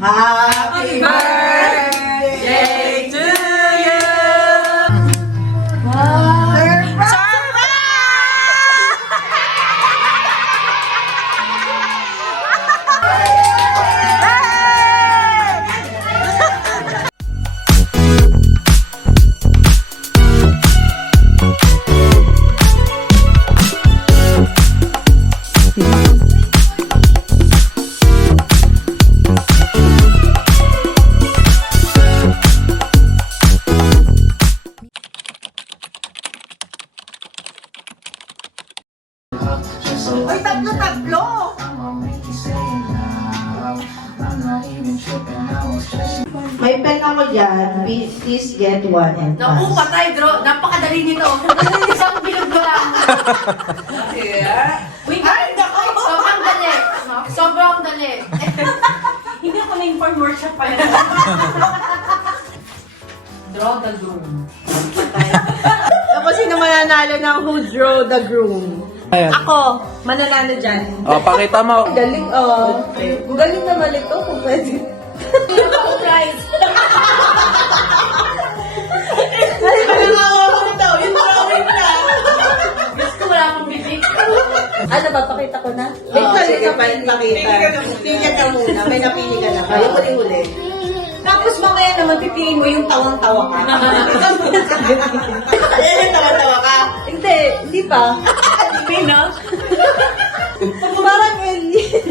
Happy birthday to you! Wow! Ay, tatlo! May pen ako dyan. Please get one and pass. Naku, patay, bro. Napakadali nito. Isang bilog ko lang. Wait, Ay, nako! sobrang dali. Sobrang dali. Hindi ako na-inform workshop pala. Draw the groom. Ako sino mananalo ng Who Draw the Groom? Ayan. Ako, mananalo dyan. O, pakita mo. Galing, galing naman ito kung pwede. Prize. Ay, nakakawa ko daw. Yung drawing na. Gusto ko wala akong bibig. Ano ba, pakita ko na? Sige, pakita. Pili ka muna. May napili ka na. Yung huli-huli. Tapos mamaya naman pipiliin mo yung tawang-tawa ka. Ayan yung tawa-tawa ka? Hindi pa. Pino? Parang alien.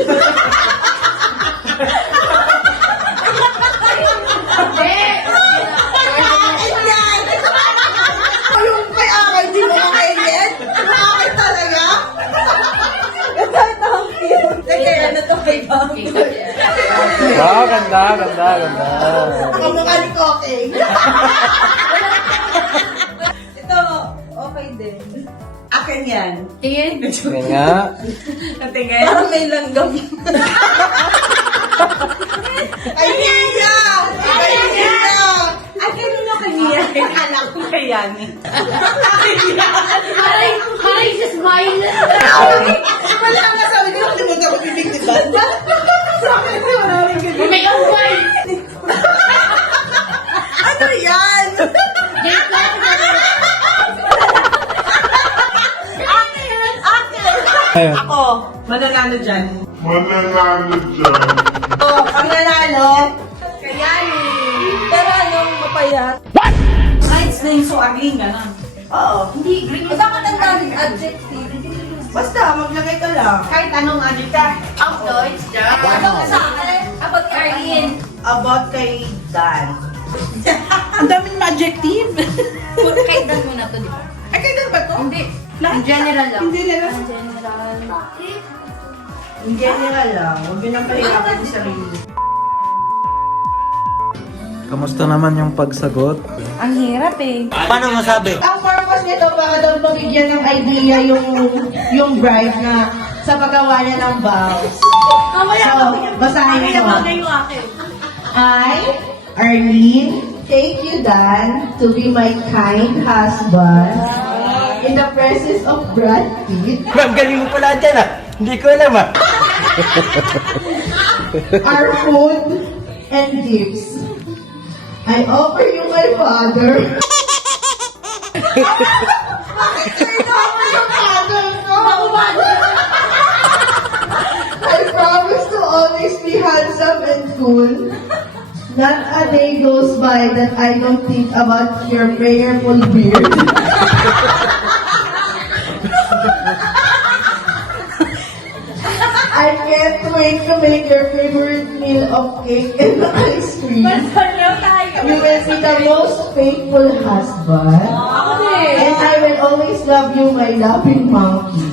Hindi. Yan! Yung kay Akay, di mo ka alien? Akay talaga? Ito ang cute. Sige, ano to kay Bang? Wow, ganda, ganda, ganda. Kamukha ni Kokeng. Ito, okay din. Akin yan. Tingin. Yan nga. Natingin. Parang may langgam. Ay, Mia! Ay, Mia! Ay, kanino kay Mia? Akala ko kay Yani. Hi, just smile. Wala nga sabi ko, limutan ko bibig ni Banda. Sa akin, wala rin ganyan. May smile. Ano yan? Ayun. Ako, mananalo dyan. Mananalo dyan. Oh, ang nanalo. Kayani. Pero anong mapayat? What? Rights na yung so ugly, gano'n. Oo. Hindi, green. Basta matandang adjective. Basta, maglagay ka lang. Kahit anong adjective. Ang Deutsch, dyan. Ano ka sa akin? About Arlene. About kay Dan. Ang daming adjective. Kahit Dan muna to, di ba? Ay, kailan ba to? Hindi. In general lang. Hindi nila. In general lang. Huwag yun ang pahirapan sa sarili. Kamusta naman yung pagsagot? Ang hirap eh. Paano masabi? Ang purpose nito para daw mabigyan ng idea yung bride na sa paggawa niya ng vows. So, basahin mo. yung akin. I, Arlene, take you, Dan, to be my kind husband in the presence of Brad Pitt, Ma'am, galing mo pala dyan ah. Hindi ko alam ah. our food and gifts. I offer you my father. I promise to always be handsome and cool. Not a day goes by that I don't think about your prayerful beard. I can't wait to make your favorite meal of cake and ice cream. You will be the most faithful husband. And I will always love you, my loving monkey.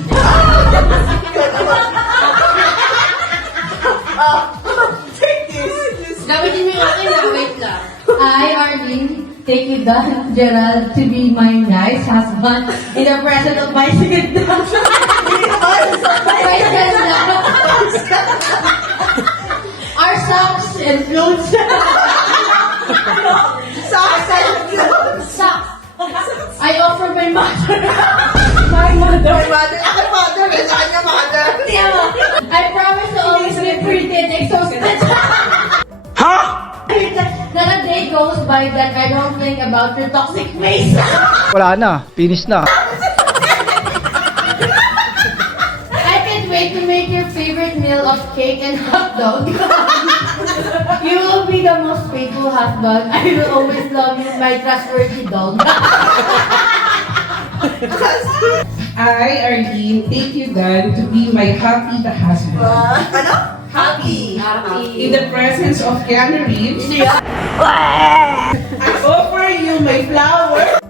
Dapat yun yung akin na, wait lang. I, Arlene, take you down, Gerald, to be my nice husband in the presence of my second daughter. My ganda. Our socks and clothes. Socks and clothes. Socks. I offer my mother. My mother. My mother, ako mother, eh, sa kanya mother. I promise to always be pretty and exhausted. by that I don't think about your toxic ways. Wala na, finish na. I can't wait to make your favorite meal of cake and hot dog. You will be the most faithful husband. I will always love you, my trustworthy dog. I, Arlene, take you, God, to be my happy husband. Happy. In the presence of Keanu Reeves, I offer you my flower.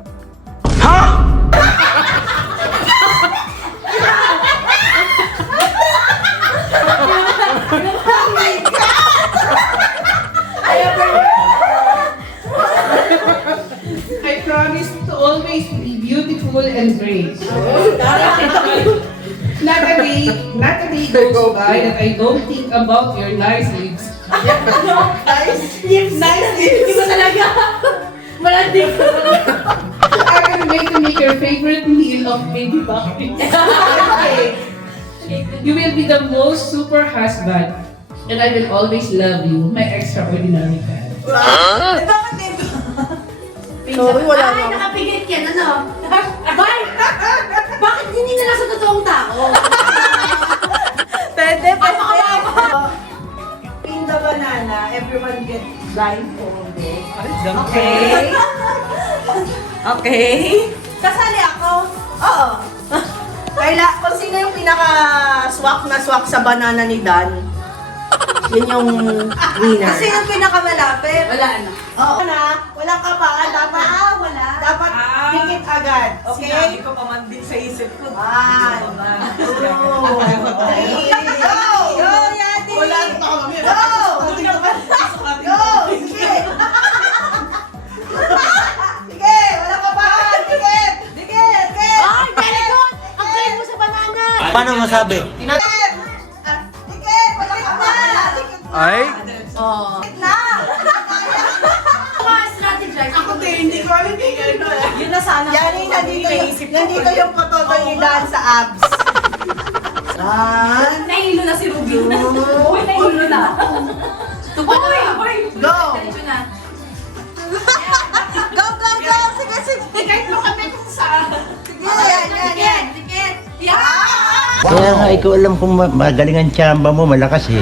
I promise to always be beautiful and brave. Not a day goes by that I don't think about your nice lips. Nice lips. Hindi ko talaga. Malandig. I can wait to make your favorite meal of baby back ribs. You will be the most super husband, and I will always love you, my extraordinary dad. Ay, nakapigit yan, ano? Bye! Bakit hindi na lang sa totoong tao? Pwede, Ay, makakapa! In the banana, everyone gets blindfolded. Okay? Okay? Kasali ako? Oo. Kung sino yung pinaka-swak na swak sa banana ni Dan, yun yung winner. Kasi yung pinakamalapit. Wala na. Oo. Walang kapangan. Dapat dikit agad. Okay? Sinabi ko pa man din sa isip ko. 1, 2, 3. Go! Go, Yadi! Wala na kami. Go! Go! Sige! Sige! Walang kapangan! Dikit! Dikit! Dikit! Ay, very good! Ang galing mo sa banana! Paano masabi? Dikit! Dikit! Walang kapangan! Dikit na! Ay? Oh. Dikit na! Strategize. Ako Hindi ko alam yung ano eh. Yun na sana. Nandito yung pototo ni Dan sa abs. 1, nahilo na si Ruby. Uy, nahilo na. Tupo na. go! Diretso na. Go, go, go! Sige, sige! Kahit mo kami kung saan. Sige, yan, yan, yan. Dikit. Kaya nga ikaw alam kung magaling ang tsamba mo, malakas eh.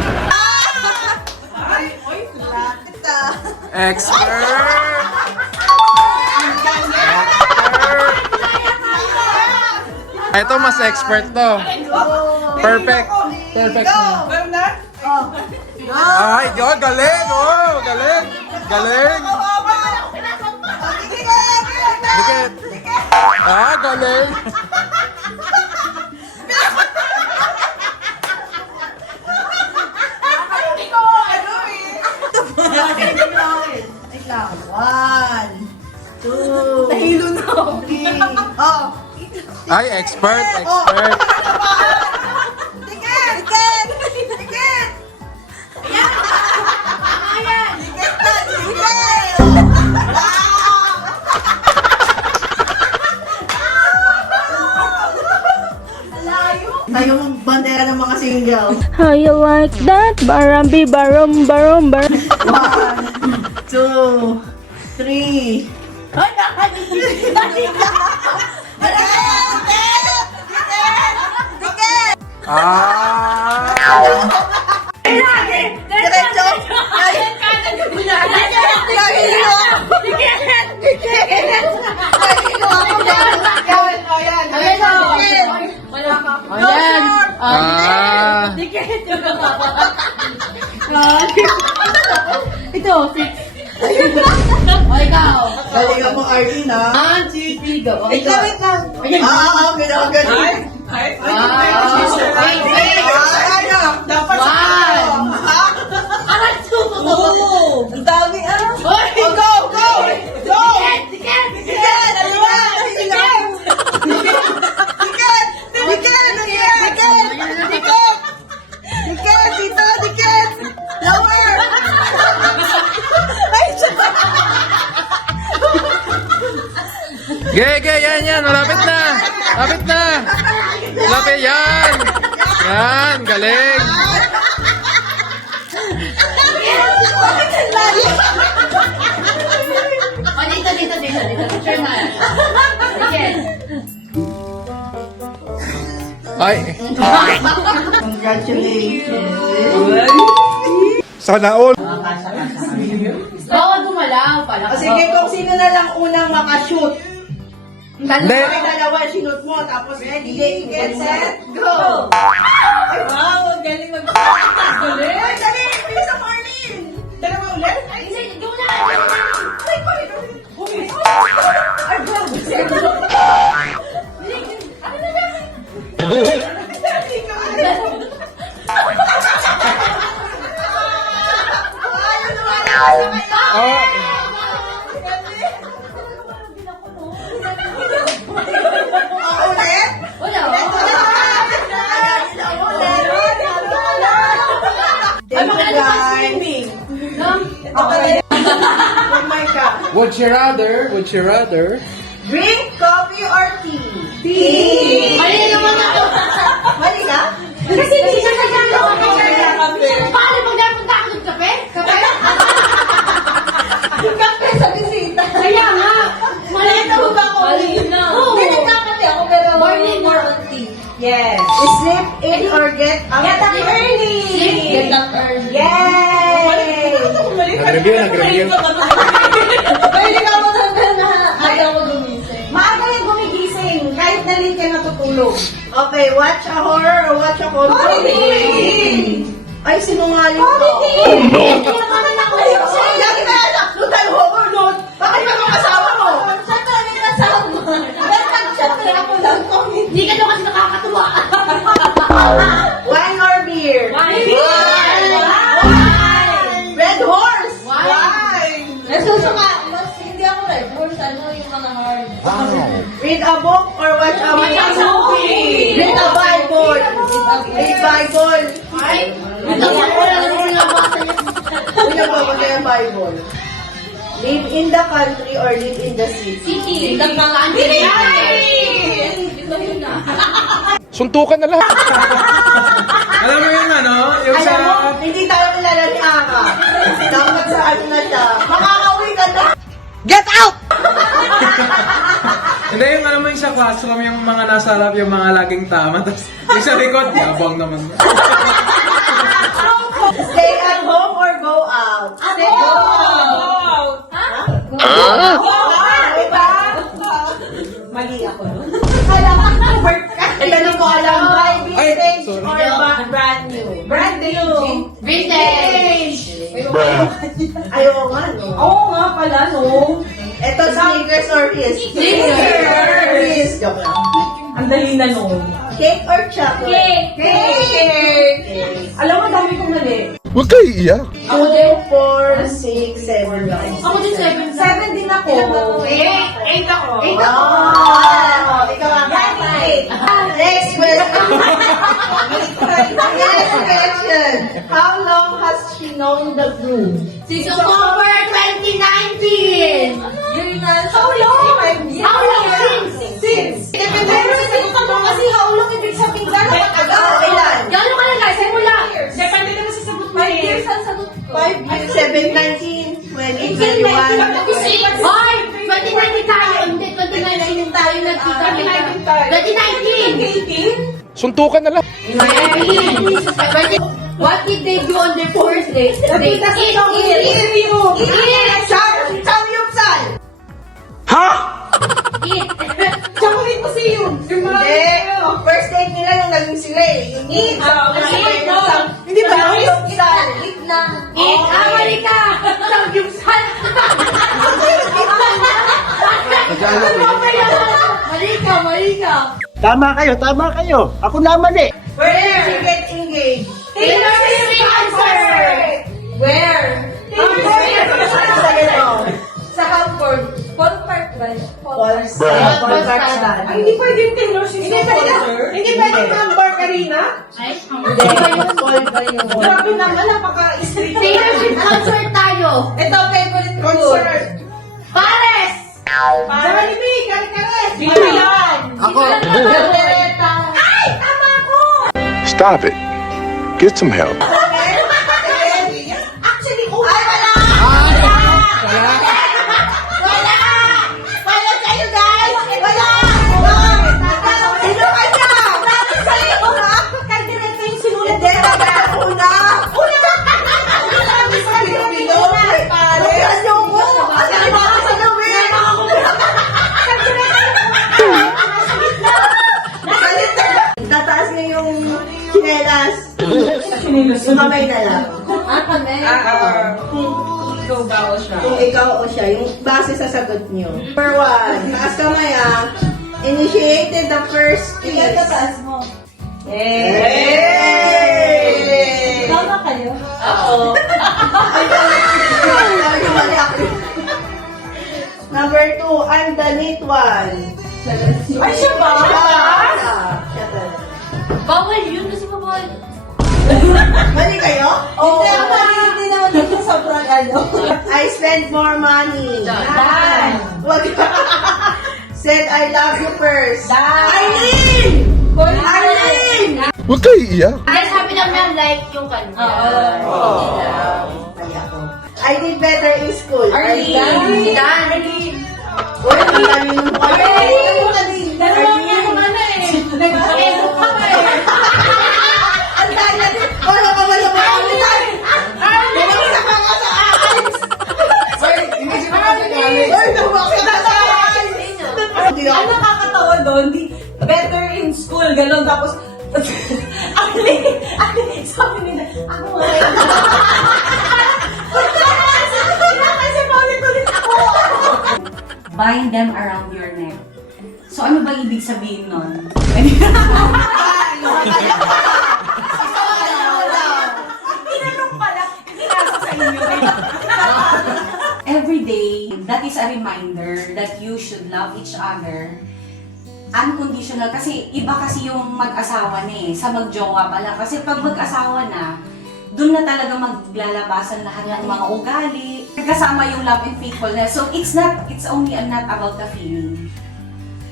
Lapit ah. Expert! Ito mas expert to. Perfect. Perfect. Go! Ay, yo, galing! Oh, galing! Galing! Dikit! Ah, galing! Wait lang. 1, 2, Nahilo na. 3. Oh! Ay, expert! Expert! Dikit! Dikit! Dikit! Ayan. Dikit na! Dikit! Layo! Tayo mong bandera ng mga single. How you like that? Barambi barom barom bar. 1, 2, 3. Ay, nakalimutan. Ah! Diretso! Ayan. Ah! Ito, 6. O, ikaw. Galingan mo, Arlene, ha? 1, 2, 3, go. O, Wait ikaw. lang, wait lang. Ayan. Ginagaling. Wait, wait. Dapat sa One. Aray, suko. Ang dami, ano? Hoy! Oh, go, go! Go! Tiket! Tiket! Dalawa! Tiket! Tiket! Tiket! Tiket! Tiket! Tiket! Dito! Tiket! Lower! Ay, Ge, yan. Malapit na! Malapit na! Malapit, yan! Yan, galing! Tiket! Ay, Congratulations. sana all. Bawal gumalaw pala. O sige, kung sino na lang unang makashoot. Hindi. Kami dalawa, shoot mo, tapos ready, get, set, go! Ay, wow, ang galing Galing! Ay, dali! Bilis ang Marlene! Dalawa ulit? Ay, Hindi, ikaw na. ay, ay, grabe! Ulit? Wala. Thank you, guys. Okay. Oh my God. Would you rather? Drink coffee or tea? Tea! Mali naman ako. Mali ka? Kasi hindi siya nagyalo ako. Paano pag napunta ako ng kape? Kape? Kape sa bisita. Kaya nga. Mali na ba ako? Mali na. May nagkakate ako pero Morning. more on tea. Yes. Sleep in or get up early. Get up early. Yay! Nag-review. Pwede ka mo na ayaw mo gumising. Maaga yung gumigising kahit na late ka natutulog. Okay, watch a horror or watch a comedy? Ay, sinungaling ka. Hindi naman ako. Lagi na anak, no tayo horror, no? Bakit ba mga kasama mo? Siyempre, may kasama. Siyempre, ako lang comedy. Hindi ka daw kasi nakakatuwa. Wine or beer? Wine. Red horse? Wine. Wine. Nasusuka. Mas hindi ako red horse. Ano yung mga hard. Read a book or watch a movie? Read a Bible. Read Bible. Ito sa ko lang yung sinabasa niya. Pinababasa yung Bible. Live in the country or live in the city? City. Ito mga hindi. Ito yun na. Suntukan na lahat. Alam mo yun ano? Yung Alam mo, hindi tayo kilala ni Aka. Dapat sa ano na siya. Makakauwi ka na. Get out! Hindi, yung alam mo yung sa classroom, yung mga nasa harap, yung mga laging tama. Tapos yung sa likod, yabang naman. Stay at home or go out? Stay go out. Diba? Mali ako nun. Alam ko, work ka. Hindi ko alam. Buy vintage sorry. or brand new? Brand new. Vintage. Ayaw nga, no? Oo nga pala, no? Ito, sneakers or heels? Sneakers! Joke lang. Ang dali na, no? Cake or chocolate? Cake! Alam mo, dami kong mali. Huwag kayo iiyak. 2, 4, 6, 7 lang. Ako din 7. 7 din ako. 8 ako. Wow! Ikaw ang kahit. Next question. Next question. How long has she known the groom? Since October 2019. How long? How long since? Depende rin sa sagot mo kasi how long ibig sabihin gano'ng matagal? Ilan? Gano'n ka lang guys? Simula. Depende naman sa sagot mo. 5 years ang sagot ko. 5 years. 7, 19, 20, 21. Hoy! 2019 tayo. Hindi, 2019 tayo nagkita. 2019. Suntukan na lahat. 2019. What did they do on their first day? They eat. Samyupsal! Eat. Chocolate kasi yun. Hindi. First date nila yung naging sila eh. Yung eat. Hindi ba? Samyupsal. Eat na. Eat. Mali ka. Samgyupsal. Mali ka. Tama kayo. Ako naman eh. Where did she get engaged? Taylor Swift concert. Where? Sa Hanford. Paul Park ba? Paul Park. Ay, hindi pwede yung Taylor Swift concert. Hindi pwede yung Hamburg Arena? Ay, Paul ba yun? Grabe naman, napaka-street. Taylor Swift concert tayo. Ito, favorite concert. Pares. Jollibee, kare-kare. Bilihan. Ako. Ay, tama ko! Stop it. Get some help. Actually, ay, wala! Wala kayo, guys! Wala! Sino ka niya? Yung kamay na lang. Kami. Kung ikaw ba o siya? Kung ikaw o siya, yung base sa sagot niyo. Number 1, taas kamay initiated the first kiss. Ilan taas mo? Yay! Tama kayo? Oo. Number 2, I'm the neat one. Ay, siya ba? Siya talaga. Bawal yun kasi bawal. Mali kayo? Hindi, ang hindi naman dito sobrang ano. I spend more money. Dan. Wag Said I love you first. Dan. Eileen! Eileen! Huwag kayo iiyak. Ay, sabi naman like yung kanya. Ay, ako. I did better in school. Arlene. Dan. Uy, ang dami ng mukha. Arlene! Dalawa nga yung ano eh. Nag-elo pa eh. Ang dami natin. Wala ka ba naman? Bumagsak ka nga sa eyes! Uy, bumagsak ka sa eyes! Ang nakakatawa doon, better in school, gano'n, tapos, sabi nila, ako nga rin. Kasi paulit-ulit ako. Bind them around your neck. So ano ba ibig sabihin nun? Tinanong pala, pinasa sa inyo. Every day, that is a reminder that you should love each other unconditional. Kasi iba kasi yung mag-asawa na sa mag-jowa pa lang. Kasi pag mag-asawa na, doon na talaga maglalabasan lahat ng mga ugali. Kasama yung love and faithfulness. So it's only not about the feeling.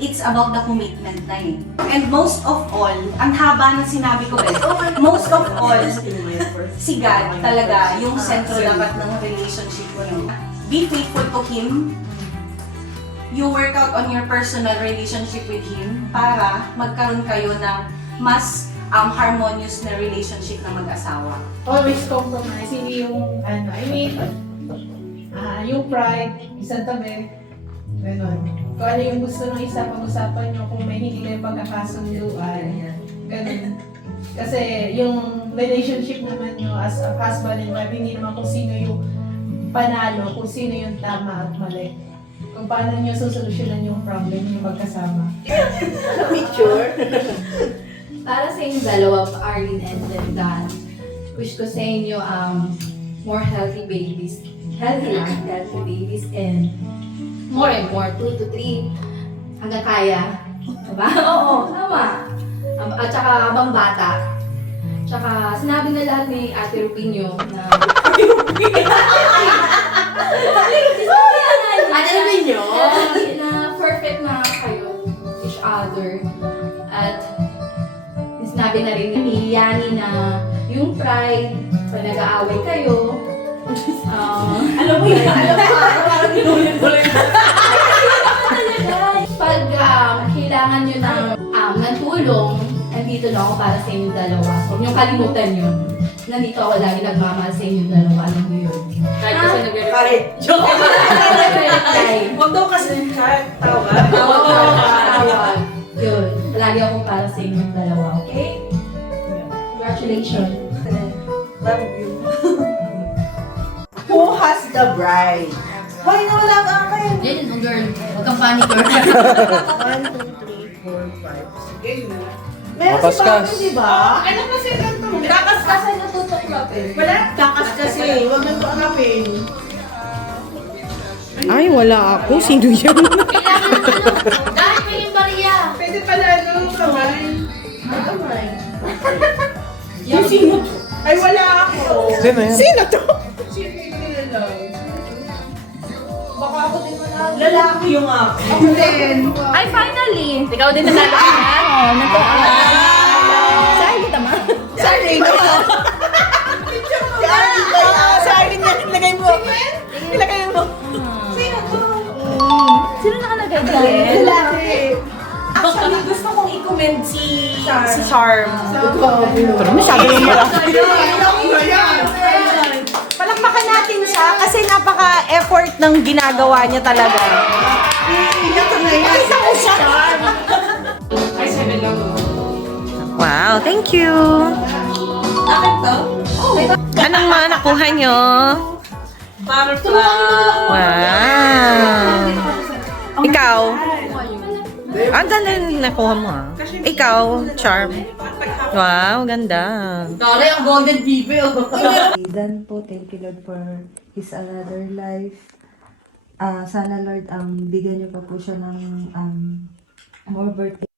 It's about the commitment na And most of all, ang haba ng sinabi ko most of all, si God talaga yung sentro dapat ng relationship mo. Be faithful to Him. You work out on your personal relationship with Him para magkaroon kayo ng mas harmonious na relationship na mag-asawa. Always compromise. Hindi yung, yung pride, isang tabi. Ganon. Kung ano yung gusto ng isa, pag-usapan nyo. Kung may hindi kayo pagkakasunduan. Ganon. Kasi yung relationship naman nyo as a husband and wife, hindi naman kung sino yung panalo, kung sino yung tama at mali. Kung paano nyo susolusyonan yung problem yung magkasama. Picture. Para sa inyong dalawa, Arlene and then Dan, wish ko sa inyo more healthy babies. Healthy babies and more, 2 to 3 hanggang kaya. Diba? Oo, tama. At saka habang bata. Tsaka sinabi na lahat ni Ate Rubinyo na Ate Rubinyo? Na perfect na kayo each other. At sinabi na rin ni Yani na yung pride, pag nag-aaway kayo, alam mo yan, parang inulit-ulit. Pag kailangan nyo ng tulong, nandito na ako para sa inyong dalawa. Huwag nyo kalimutan yun. Nandito ako lagi nagmamahal sa inyong dalawa. Alam mo yun. Kahit kasi Kahit. Joke. Huwag daw kasi kahit tawag. tawag. Yun. Lagi ako para sa inyong dalawa. Okay? Congratulations. Love you. Who has the bride? Hoy, nawala ka kayo. Yan yun, girl. Huwag kang panic, girl. 1, 2, 3, 4, 5. Sige na. Meron si Mapaskas. Papi, di ba? Ano kasi ganito? Kakaskasan natutuklapin. Wala. Kakas kasi. Huwag nang paanapin. Ay, wala ako. Sino yan? Kailangan ng ano. Dahil may yung bariya. Pwede pala kamay. Kamay. Yung sino? Ay, wala ako. Sino yan? Sino to? Sino yung nilalang? Baka ako din wala. Lalaki yung ako. Ako din. Ay, finally! Ikaw din nanalo ka na? Oo, Saan kita ma? Sorry. Sorry niya. Ilagay mo. Ilagay mo. Sino to? Sino nakalagay dyan? Lalaki. Actually, gusto kong i-commend si Charm. Pero masyado yung marami. Palakpakan natin siya kasi napaka-effort ng ginagawa niya talaga. Nakita ko siya. Ay, 7 lang. Wow, thank you. Akin to? Oo. Anong mga nakuha nyo? Wow! Ikaw? Ang ganda yung nakuha mo ah. Ikaw, Charm. Wow, ganda. Dali, ang golden TV, oh. Dan po, thank you Lord for his another life. Sana Lord, bigyan niyo pa po siya ng more birthday.